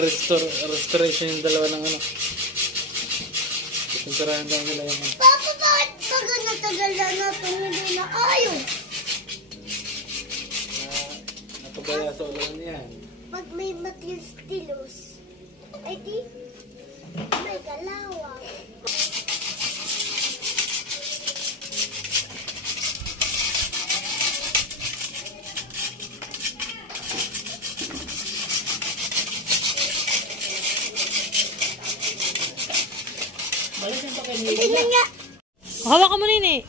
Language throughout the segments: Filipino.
restoration yung dalawa ng ano. Sinturahan daw nila yung ano. Papa, bakit tagal na hindi na ayos? Napagaya sa ulan niyan. Pag may Matthews Tilos, ay di, may kalawang. Tingnan nga. Hawak ka mo nini.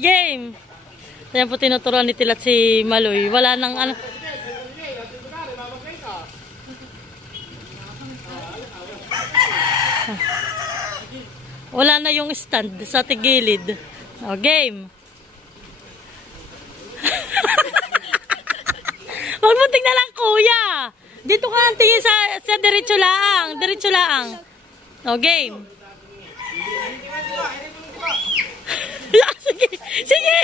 Game. Ayan po tinuturuan ni Tilat si Maloy. Wala nang ano. Wala na yung stand sa tigilid. O, game. Huwag mo tingnan lang, kuya. Dito ka ang tingin sa diretso laang. Diretso laang. O, game. Sige. Sige.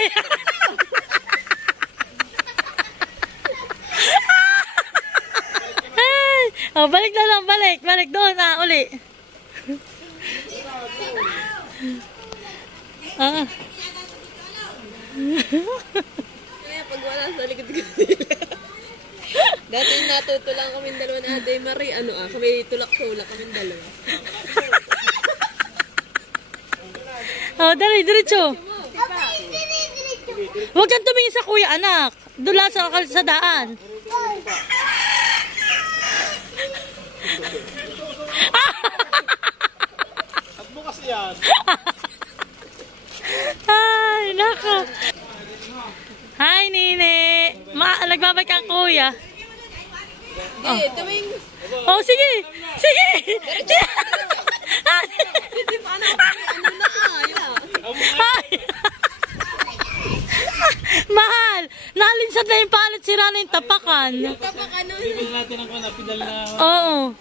O, balik na lang. Balik. Balik doon. Uli. Kaya pag wala sa likod ko nila. Dati natuto lang kami dalawa na Ate Marie, kami tulak-tulak kami dalawa. Dali, diretso. Huwag kang tumingin sa kuya, anak. Doon lang sa kalsadaan. At mo kasi yan. Ay, nako. Hi, Nini. Nagbabalik ang kuya. Sige, tuming. Oh, sige. Sige. Hindi pa na kaya. Ay. Mahal. Nalinsad na yung palit, sira na yung tapakan. Tapakan nun. Bibili natin ang pinal na. Oo.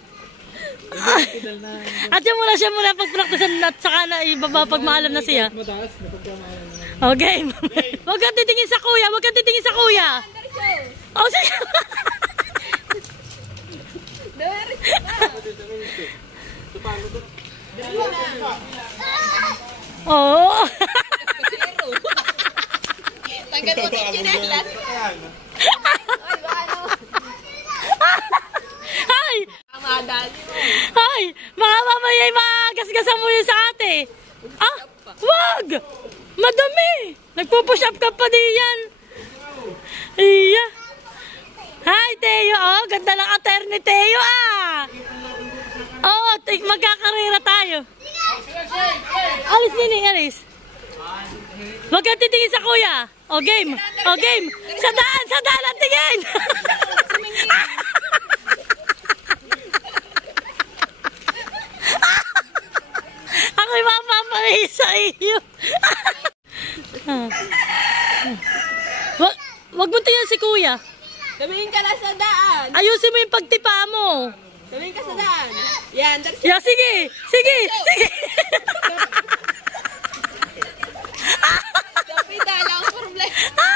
Pinal na. At yan muna siya muna pag-practicean at saka na ibaba pag maalam na siya. Mataas. Napagpamalan na. Okay. Huwag kang titingin sa kuya. Huwag kang titingin sa kuya. Oh, sige. Oh. Tanggal mo din chinelas. Hi. Hi. Baka mamaya magasgasan mo yun sa ate. Wag. Madami. Nagpo-push up ka pa diyan. Iya. Hi, Teo. Oh, ganda ng attire ni Teo, Oo, magkakarera tayo. Alis, Nini, alis. Huwag kang titingin sa kuya. O, game. O, game. Sa daan ang tingin. Ako'y mapapangay sa iyo. Wag mo tingnan si kuya. Tumingin ka lang sa daan. Ayusin mo yung pagtipa mo. Tumingin ka sa daan. Yan, yeah, sige. Sige. Sige. Sabi dala ang problema.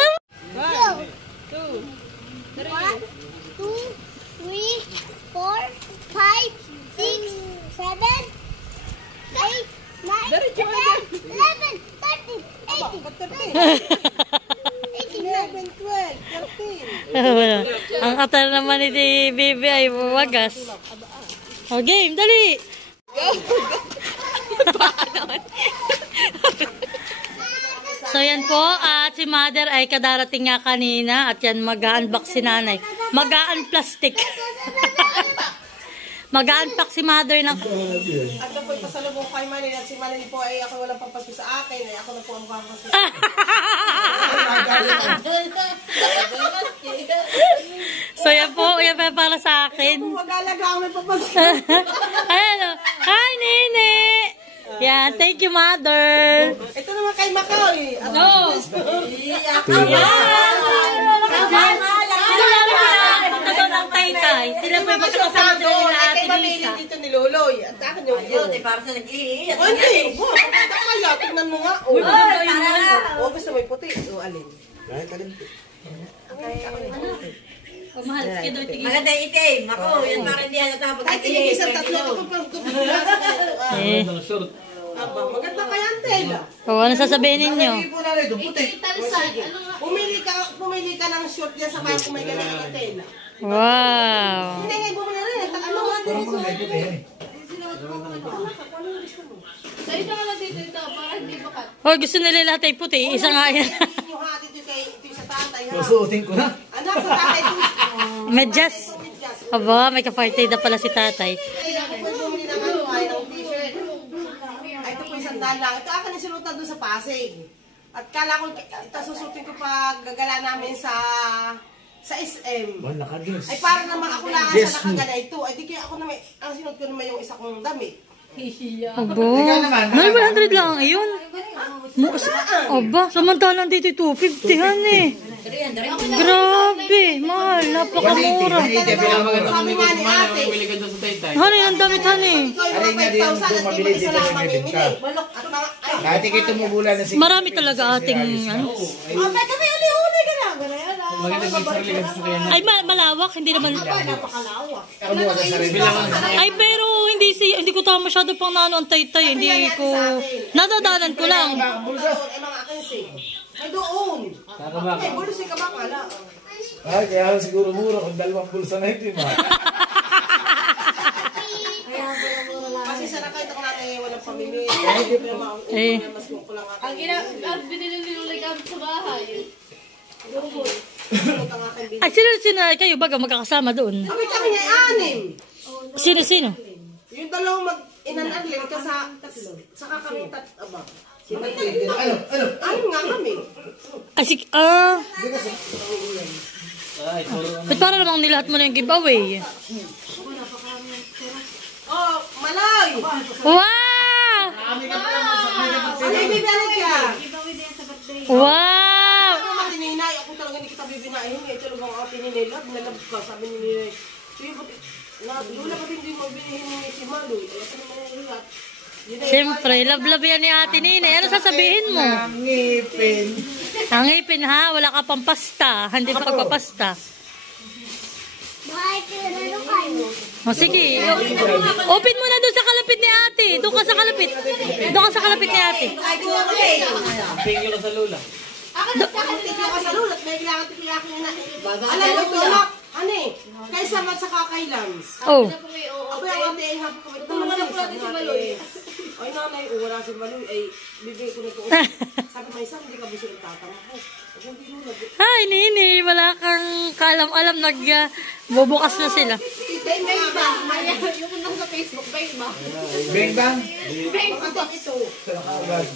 1, 2, 2, 3, 4, 5, 6, 7, 8, 9, 10, 11, 13, 14, 11, 12, 13. Ang atal naman ni Bibi ay wagas. O, game, dali. So, yan po. At si Mother ay kadarating nga kanina. At yan, mag-unbox si nanay. Mag-unplastic. Mag-unpack si Mother ng... At po pasalubong kay Manny at si Manny po ay ako walang pampasko sa akin ay ako na po ang pampasko sa So yan po para sa akin. mag-alaga ako may pampasko. Ayan o. Hi, Nene! Yan, thank you, Mother. Ito naman kay Macaulay. No! Yan! Ito lang ang taytay. Tatay. Sila po yung magkakasama sila nila Ay, Ate kay mamili Lisa. dito ni Loloy. At akin yung Ayun, eh, para sa nag-iiyak. Oh, hindi. Oh, maganda kaya. Tingnan mo nga. Oh, oh gusto may puti. Oh, alin? Oh, mahal. Sige daw, tigil. Maganda yung itim. Ako, yan para hindi halata pag Kahit tinigisan tatlo, ito pang tubigas. Eh. Ang short. Aba, maganda kaya ang tela. Oh, ano sasabihin ninyo? Pumili ka ng short niya sa kaya kung may ganun ang tela. Wow. Hindi, ngayon bumili rin. Ano nga din? Sa'yo na ka lang dito para hindi makat. Oh, gusto nila lahat ay puti. Isa nga yan. Yung hatid yung kay ito sa tatay. ha? Susuotin ko na. Anak, sa tatay. Medyas. Aba, may ka-partida pala si tatay. Ay, ako po bumili ng ano, ay, ng t-shirt. Ay, ito po isang daan lang. Ito akin yung sinutan doon sa Pasig. At kala ko, ito susutin ko pag gagala namin sa SM. Ay, para naman ako lang sa nakagala ito. Ay, di kaya ako naman, ang sinut ko naman yung isa kong damit. Aba, 900 lang yun. Aba, samantalang dito 250 han eh. Grabe, mahal, napakamura. Sabi nga ni ate, Bumili ka doon sa taytay. Hani, ang damit han eh. ikaw yung mga 5,000 at di ba isa lang mamimili. At mga, ay, Dati kayo tumubulan na Marami talaga ating ano. pwede may uli-uli ka na. Maganda yung sarili ka sa kaya. Ay, malawak, hindi naman. Napakalawak. Ay, pero hindi ko tama masyado pang naano ang taytay. Hindi ko, nadadaanan ko lang. Ay, mga akinsi. Ay, doon. Ay, bulusi ka ba pala? Ay, kaya siguro mura kung 2 bulsa na ito, ma. Kasi sana kahit ako namin walang pamimili. Eh. Mas ko lang Ang binili ni gamit sa bahay. Ay, sino kayo baga magkakasama doon? Kami niya 6. Sino? Yung dalawang mag-inanarling ka sa kami aba. Ano nga kami? Ay, Ay, puro ba't para namang nilahat mo na yung giveaway? Oh, Malay! Wow! Ano yung bibiyanig ka? Wow! Ako matininay, ako talaga hindi kita bibinahin. Ito lang ang tininay love, nalab ka. Sabi ni Ninay, Lula pa din mo binihin ni si Maloy. Ay, ako naman yung lahat. Siyempre, love yan ni Ate Nina. Ano sasabihin mo? Ngipin. Ang ngipin ha, wala ka pang pasta. Hindi pa pagpapasta. Bakit pinano kayo? O sige, open mo na doon sa kalapit ni Ate. Doon ka sa kalapit. Doon ka sa kalapit ni Ate. thank you lang sa lula. Ako nagkakatikyo ka sa lulat, may kailangan tikiyakin na. Alam mo ito, anak, ano eh, kaysa mat sa kakailams. Oh. Ako yung ate ay hapo ko. Ito naman ako natin si Maloy. Ay nanay, wala si Maloy, ay bibigay ko na ito. Sabi may isang, hindi ka buso ng tatama ko. Ako hindi nula. Hi, Nini. Wala kang kaalam-alam. Bubukas na sila. Tita, may iba. Yung unang sa Facebook, bang ba? Bang bang. Baka ito.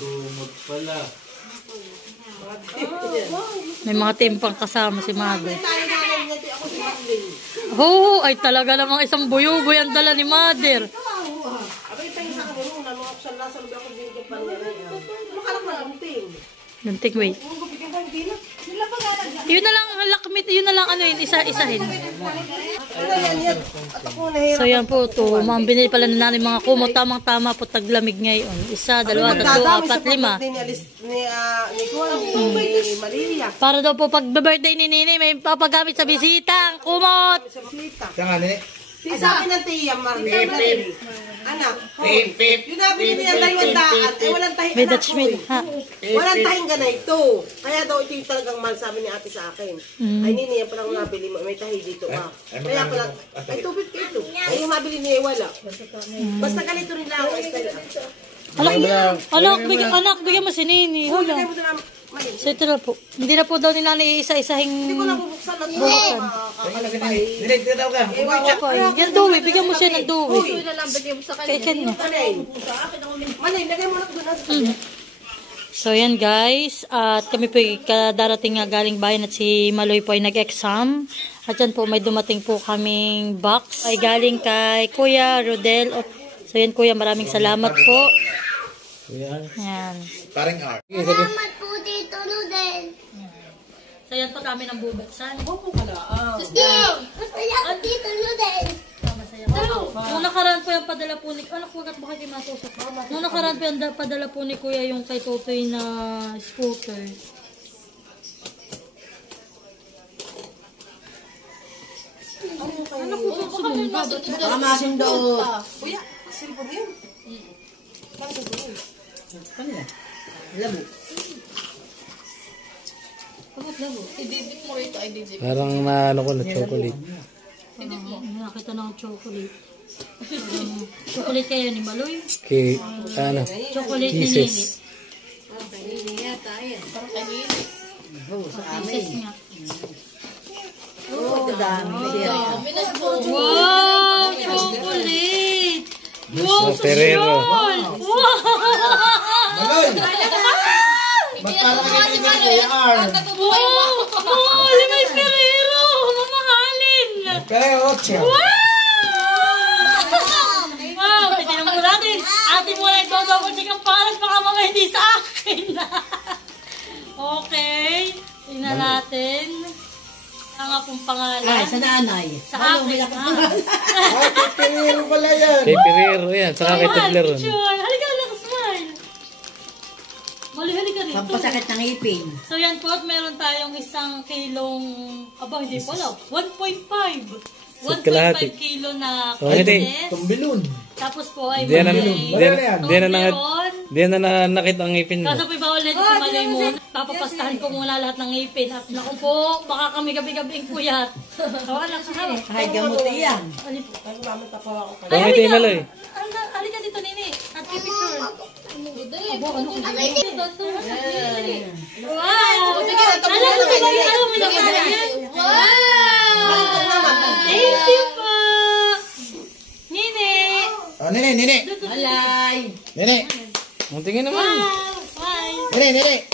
Dumog pala. May mga timpang kasama si Mother. Tayo nanay niya, ako si Marlene. Oh, ay talaga namang isang buyo-buy ang dala ni Mother. Abay tayo sa kanila, mga option lang sa lugar ko din yung pangyayari. Makalak na gunting. Gunting, wait. Kung bibigyan ko, hindi na. Sila pa nga Yun na lang, lakmit, yun na lang, ano yun, isa-isahin. So yan po, to, mga binili pala na namin mga kumot, tamang-tama po, taglamig ngayon. 1, 2, 3, 4, 5. Ni Maria. Para daw po pag birthday ni Nini, may papagamit sa bisita, ang kumot. Siya nga, nini. Sabi ng Tia Marlene. Anak, Pip, pip. yung nabili niya 200, ay walang tahing May anak Dutch ko maid, eh. ha? Walang tahing ganito. Kaya daw ito yung talagang mahal, sabi ni ate sa akin. Ay nini, yan palang nabili mo, may tahi dito ah. Kaya pala, ay 250 ito. Ay yung mabili niya, wala. Basta ganito rin lang ang style. Anak, bigyan mo si Nini. Kaya Hala. mo na mali. So ito na po. Hindi na po daw ni Nani isa-isahing... Hindi ko na bubuksan at makakapalipay. Nini, titaw ka. Yan duwi, bigyan mo siya ng duwi. Ito na lang, bigyan mo sa Kay kanya. kanya. Malay, lagay mo na doon. So yan guys, at kami po kadarating nga galing bayan at si Maloy po ay nag-exam. At yan po may dumating po kaming box ay galing kay Kuya Rodel. So yan Kuya, maraming salamat po. Yan. Parang R. Salamat po dito, Nudel. So yan po kami ng bubuksan. Oo pala. Hindi. Gusto niya ako dito, Nudel. padala po ni... Anak, huwag at baka kayo matusok. Nung nakaraan padala po ni Kuya yung kay Totoy na scooter. Anak, huwag ako sumumba. Baka masundot. Kuya, cellphone yun. Bakit ito yun? Kanila. Labo. I-dibit mo ito, i-dibit. Parang na ano ko na chocolate. Nakita na akong chocolate. Chocolate kayo ni Maloy. Okay, ano? Chocolate ni Nini. Kisses. Oo, sa amin. Kisses nga. Oo, dami siya. Wow! Chocolate! Wow! Sa Ferrero. Social! Wow! Magparang kami ng Kuya R. Wow! Wow! May Ferrero! Mamahalin! Kaya 8. Wow! Wow! Tignan mo natin. Ating muna ito. Double check ang pangalan. Baka mga hindi sa akin. Okay. Tingnan natin. Ang nga pong pangalan. Ay, sa nanay. Sa akin. Ay, kay Ferrero pala yan. Kay Ferrero yan. Saka kay Toblerone. Halika lang, smile. Halika rito. Pampasakit ng ipin. So yan po, at meron tayong 1 kilong, aba hindi pala, 1.5. 1.5 kilo na Oh, hindi. kisses. Tumbilon. Tapos po ay Di na Toblerone. nakita ang ngipin mo. Kaso po bawal na ito si Maloy mo. Papapastahan ko muna lahat ng ngipin. At naku po, baka kami gabi-gabing puyat. Tawa lang sa harap. Kahit gamot yan. Ali po. Ay, maraming tapaw ako. Ay, Pangiti, halika. Maloy. Halika dito, Nini. At pipicture. Abo, ano ko dito? Wow! Alam mo na ba yan? Wow! Thank you po! Nini! Oh, nene. Alay. Nene. Muntingin naman. Wow! Bye! Nene.